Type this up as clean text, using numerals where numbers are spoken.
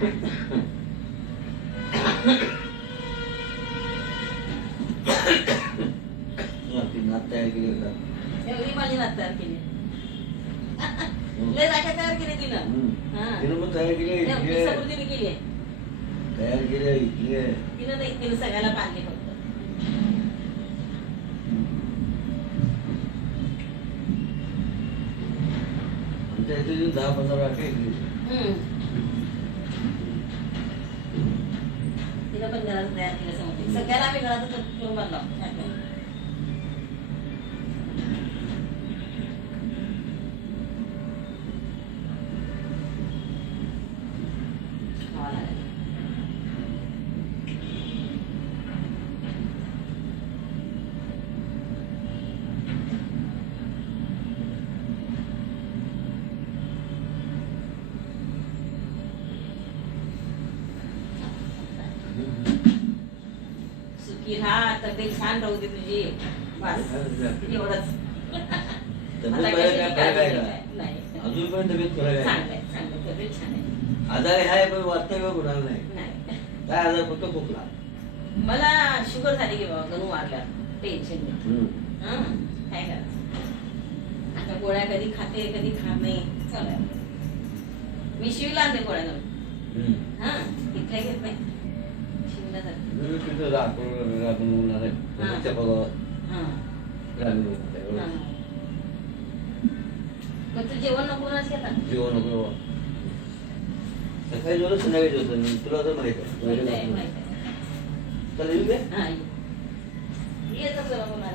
ती नात तयार केली का? एवढी माझी नात तयार केली. लय राख्या तयार केली तिनं. तिनं पण तयार केली, समृद्धीने केली आहे. तयार केली इथली आहे. तिनं नाही, तिनं सगळ्याला बांधले फक्त. आमच्या इथे 10-15 राख्या इकली. तिनं पण घरात तयार केलं समृद्धी. सगळ्याला आम्ही घरातच करून बांधला. सुखी राहा, तब्येत छान राहू दे तुझी. बस एवढंच. अजून पण तब्येत फरक आहे. चांगलंय, चांगलं, तब्येत छान आहे. आजार आहे पण वास्तव्य कुणाला नाही. काय आजार फक्त खोकला. मला शुगर झाली की बाबा, गणू वाढल्या टेन्शन नाही. काय करायचं आता, गोळ्या कधी खाते कधी खात नाही. चालू मी शिवला आणते गोळ्या जाऊन. इथल्या घेत नाही, शिवला जाते. तिथं राखून उरणार आहे. मग तू जेवण नको नाच घेता? जेवण नको. सकाळी जेवण संध्याकाळी जेवतो. तुला तर माहित आहे. माहित आहे. चला येऊ दे. येतच होणार